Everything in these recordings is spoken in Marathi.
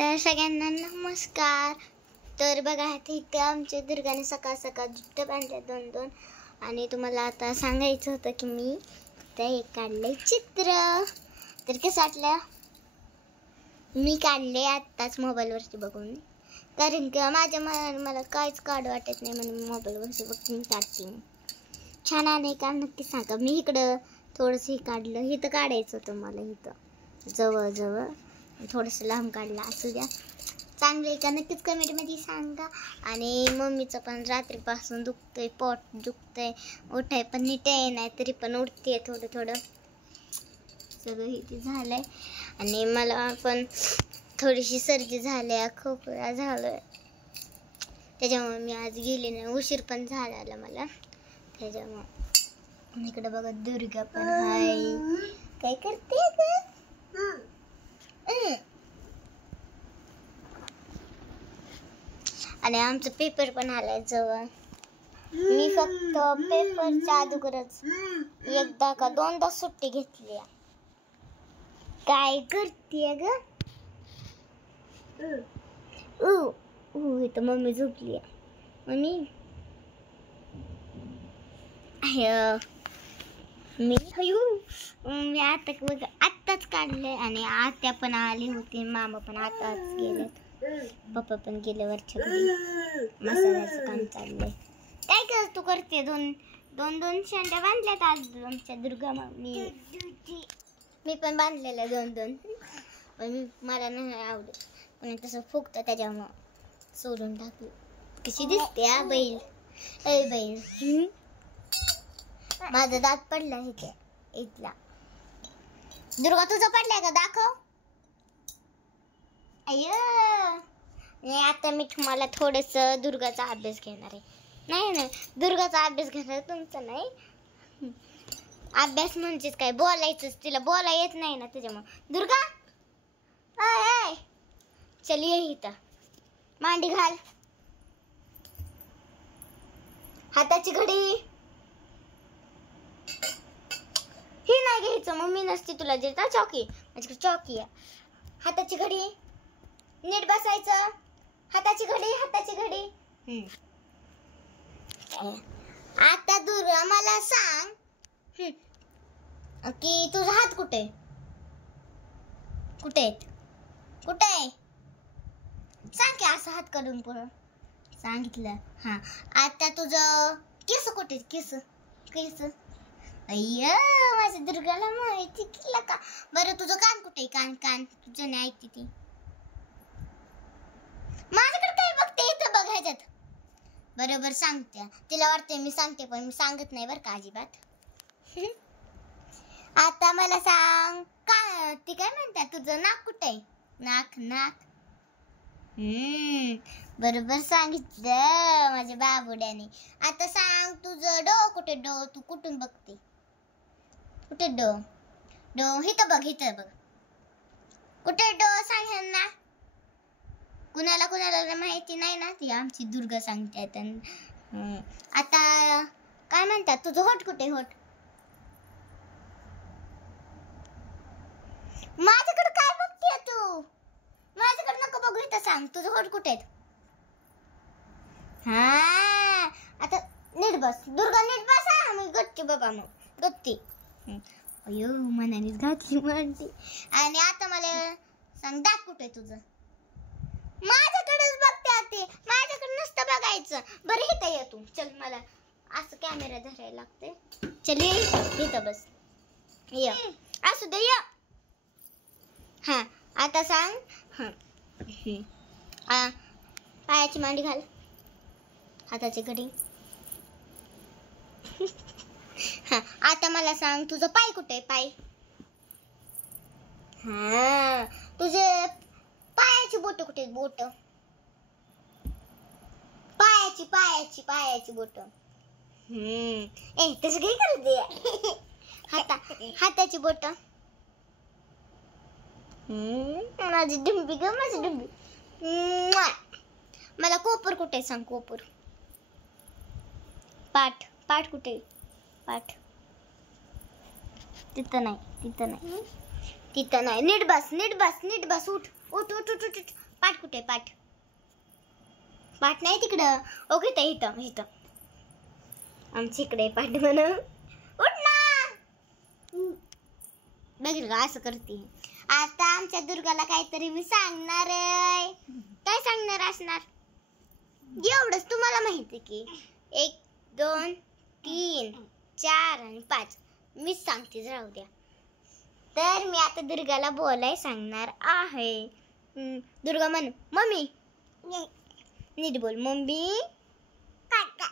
तर सगळ्यांना नमस्कार. तर बघा इथे आमच्या दुर्गाने सकाळ सकाळ जुट्ट बांधल्या 2-2 आणि तुम्हाला आता सांगायचं होतं की मी ते एक काढले चित्र. तर कसं वाटलं? मी काढले आत्ताच मोबाईलवरती बघून, कारण की माझ्या मला काहीच काढ वाटत नाही म्हणून मोबाईलवरती बघून काढते. छान आहे का नक्की सांगा. मी इकडं थोडंसं काढलं, इथं काढायचं होतं मला, इथं जवळ थोडंसं लांब काढलं. असू द्या, चांगलं आहे का नक्कीच कमेंटमध्ये सांगा. आणि मम्मीचं पण रात्रीपासून दुखतंय, पोट दुखतंय, उठाय पण नीट आहे नाही तरी पण उठते थोडं सगळं इथे झालंय. आणि मला पण थोडीशी सर्दी झाली, खोकला झालं, त्याच्यामुळे मी आज गेले नाही. उशीर पण झाला मला त्याच्यामुळे. इकडे बघा दुर्गा पण हाय. काय करते ग? आणि आमचं पेपर पण आलाय जवळ. मी फक्त पेपरच्या अगोदरच एकदा का 2दा सुट्टी घेतली. काय करते ग? इथं मम्मी झोपली. मम्मी मी आत्ताच काढले आणि आत्या पण आली होती, मामा पण आताच गेलेत, पप्पा पण गेले वरच्या घरी. मसाल्याचं काम चाललंय. काय कर तू करते? दोन शेंड्या बांधल्यात आज आमच्या दुर्गा मम्मी. मी पण बांधलेल्या 2-2, पण मला नाही आवडत, पण तसं फुगतं त्याच्यामुळं सोडून टाकली. कशी दिसते हा बैल? ए बैल, माझा दात पडला इथला. दुर्गा तुझा पडलाय का? दाखव. आता मी तुम्हाला थोडस दुर्गाचा अभ्यास घेणार आहे. नाही दुर्गाचा अभ्यास घेणार, तुमचा नाही. अभ्यास म्हणजेच काय, बोलायचंच. तिला बोला येत नाही ना त्याच्यामुळे. दुर्गा चल ये इथं, मांडी घाल, हाताची घडी. ही नाही घ्यायचं, मम्मी नसती तुला देता चौकी. माझ्याकडे चौकी आहे. हाताची घडी, नीट बसायचं. हाताची घडी. आता दुर्गा मला सांग की तुझा हात कुठे आहे? सांग की असं हात काढून पुढं. सांगितलं. हा, आता तुझं केस कुठे? केस अय्या, माझ्या दुर्गाला माहिती केलं का? बरं तुझं कान कुठे? कान तुझं नाही ऐकते ती. माझ्याकडे काय बघते? इथं बघ ह्याच्यात. बरोबर सांगते. तिला वाटते मी सांगते, पण मी सांगत नाही बरं का अजिबात. आता मला सांग का ती काय म्हणतात, तुझं नाक कुठे? नाक. बरोबर सांगितलं माझ्या बाबुड्याने. आता सांग तुझं डो कुठे? डो तू कुठून बघते? कुठे डो? इथं बघ. कुठे डो? सांग ह्यांना. कुणाला माहिती नाही ना, ती आमची दुर्गा सांगते. आता काय म्हणतात, तुझं होठ कुठे? होठ माझ्याकडे काय बघते तू? माझ्याकडे नको बघू, इथं सांग तुझं होठ कुठे? हा, आता नीट बस दुर्गा, नीट बस. मग गट्टी बाबा, मग गट्टी. अयो, मनानेच घातली मांडी. आणि आता मला सांग, दात कुठे तुझं? माझ्याकडेच बघते ते, माझ्याकडे नसतं बघायचं. बरं इथं ये तू. चल, मला असं कॅमेरा धरायला लागते. चल ये इथं बस. ये असू दे ये. हा, आता सांग. पायाची मांडी घाल, हाताची घडी. हा, आता मला सांग तुझं पाय कुठे? पाय. हा, तुझे पायाची बोट कुठे? बोट. पायाची बोट. तसं काय करते? हाताची बोट. माझी डुंबी ग, माझी डुंबी. मला कोपर कुठे? सांग कोपर. पाठ कुठे? पाठ तिथं नाही. नीट बस. उठ. पाठ कुठे पाठ? पाठ नाही तिकडं. ओके ताई इथं इथं आमच्या इकडे पाठ म्हणून. उठ ना. बघितलं का असं करते. आता आमच्या दुर्गाला काहीतरी मी सांगणार आहे. काय सांगणार असणार? एवढंच तुम्हाला माहिती की 1 2 3 4 आणि 5 मीच सांगते, राहू द्या. तर मी आता दुर्गाला बोलाय सांगणार आहे. दुर्गा म्हण मम्मी. नीट बोल. मम्मी. काका.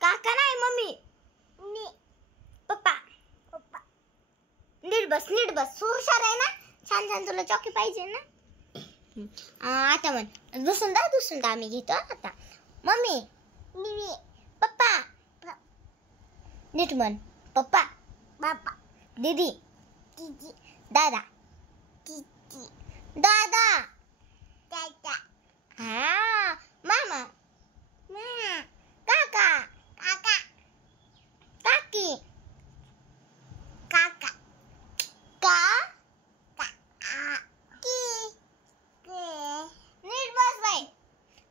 काका नाही मम्मी. पप्पा. पप्पा. नीट बस नीट बस. हुशार आहे ना. छान छान तुला चॉकी पाहिजे ना. आता म्हण दुसरून दा आम्ही घेतो आता. मम्मी. पप्पा. नीट म्हण. पप्पा. बापा. दीदी. दादा. दादा. हा. मामा. काका. काकी. नीट बस बाई.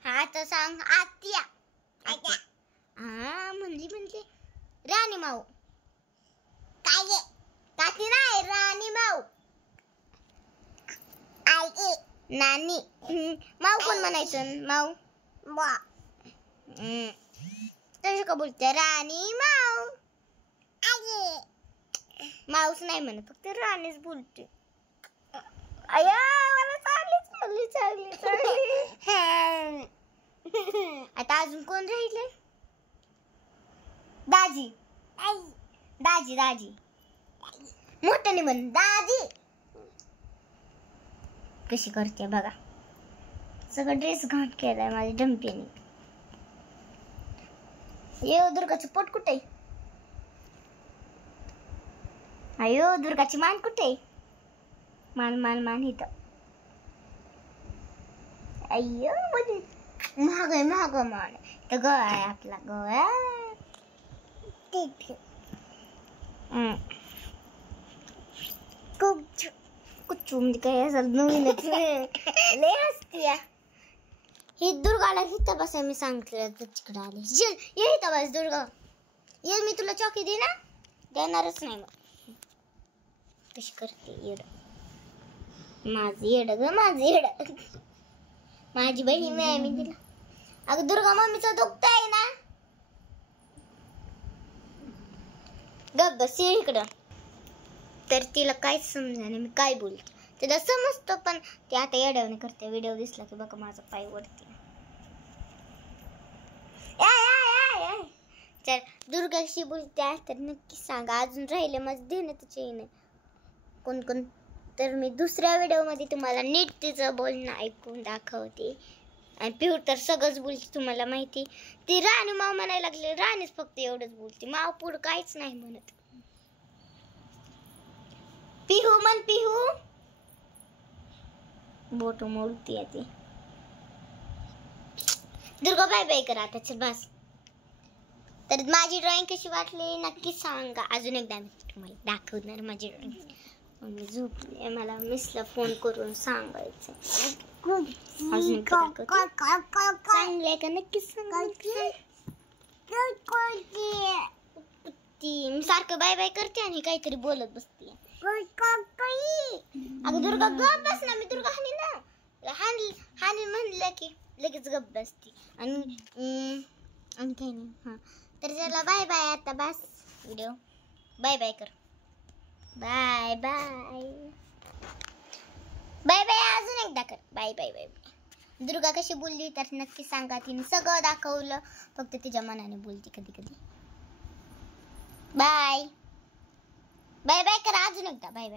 हा तर सांग. आत्या. हा म्हणली राणी माऊ. काकी नाही राणी माऊ. नानी. माऊ कोण म्हणायचं? माऊ. तशी का बोलते? राणी माऊ. माऊस नाही म्हणत, फक्त राणीच बोलते. अय्या मला चालली. आता अजून कोण राहिले? दाजी. दाजी. मोठ्याने म्हण दाजी. कशी करते बघा. सगळं ड्रेस घाट केलाय माझ्या डंपीने. ये दुर्गाचं पोट कुठे? अयो दुर्गाची मान कुठे? मान इथं. अय्यो महाग मान. तर गळा आहे आपला गळा. कुच्चू म्हणजे काय असं नवीनच लय हसतीया. ही दुर्गाला इथं बसाय मी सांगितलं तर तिकडे आली. ये इथं बस दुर्गा. ये मी तुला चॉकी दे ना. देणारच नाही मग. कशी करते येड. माझं येड. माझी बहीण आहे मी तिला. अगं दुर्गा मम्मीचं दुखतंय ना. गप बस इकडं. तर तिला काहीच समजा नाही मी काय बोलते. तिला समजतं पण ती आता येड्यावणी करते. व्हिडिओ दिसला की बघा माझा पाय वरती. तर दुर्गाशी बोलते तर नक्की सांगा. अजून राहिले माझं ध्यानातच येईना कोण. तर मी दुसऱ्या व्हिडिओमध्ये तुम्हाला नीट तिचं बोलणं ऐकून दाखवते. आणि पिहू तर सगळंच बोलते तुम्हाला माहिती. ती राणी माव म्हणायला लागली. राणीच फक्त एवढंच बोलते. माव पुढं काहीच नाही म्हणत. पिहू म्हण पिहू. बोट मोडती ती. दुर्गा बाय बाय करा आता. चल बस. तर माझी ड्रॉइंग कशी वाटली नक्की सांगा. अजून एकदा मी तुम्हाला दाखवणार माझी ड्रॉइंग. मी झोपले. मला मिसला फोन करून सांगायचं. अजून चांगले का नक्की सांगा. मी सारखं बाय बाय करते आणि काहीतरी बोलत बसते. अगं दुर्गा गप बस ना. मी दुर्गा हानी म्हणलं की लगेच गप बसते. आणि काही नाही. हा तर चला बाय बाय आता. बस व्हिडिओ. बाय बाय कर. बाय अजून एकदा कर. बाय. दुर्गा कशी बोलली तर नक्की सांगा. तिने सगळं दाखवलं. फक्त तिच्या मनाने बोलते कधी. बाय कर. अजून एकदा बाय.